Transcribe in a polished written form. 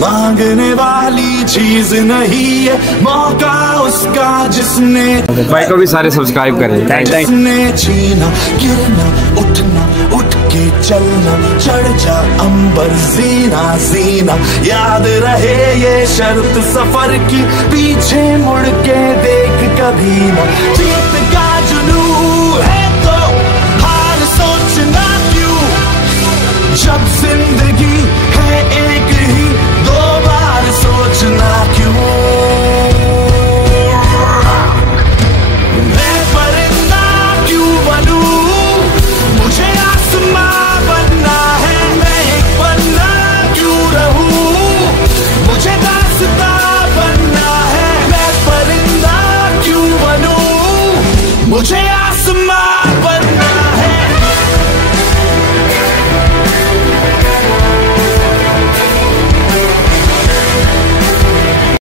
मांगने वाली चीज नहीं है, मौका उसका जिसने भाई को भी सारे सब्सक्राइब करें। जिसने छीना, गिरना उठना, उठ के चलना, चढ़ जा अंबर जीना जीना, याद रहे ये शर्त सफर की, पीछे मुड़ के देख कभी ना, जीत का जुनून है तो हार सोचना क्यों, जब जिंदगी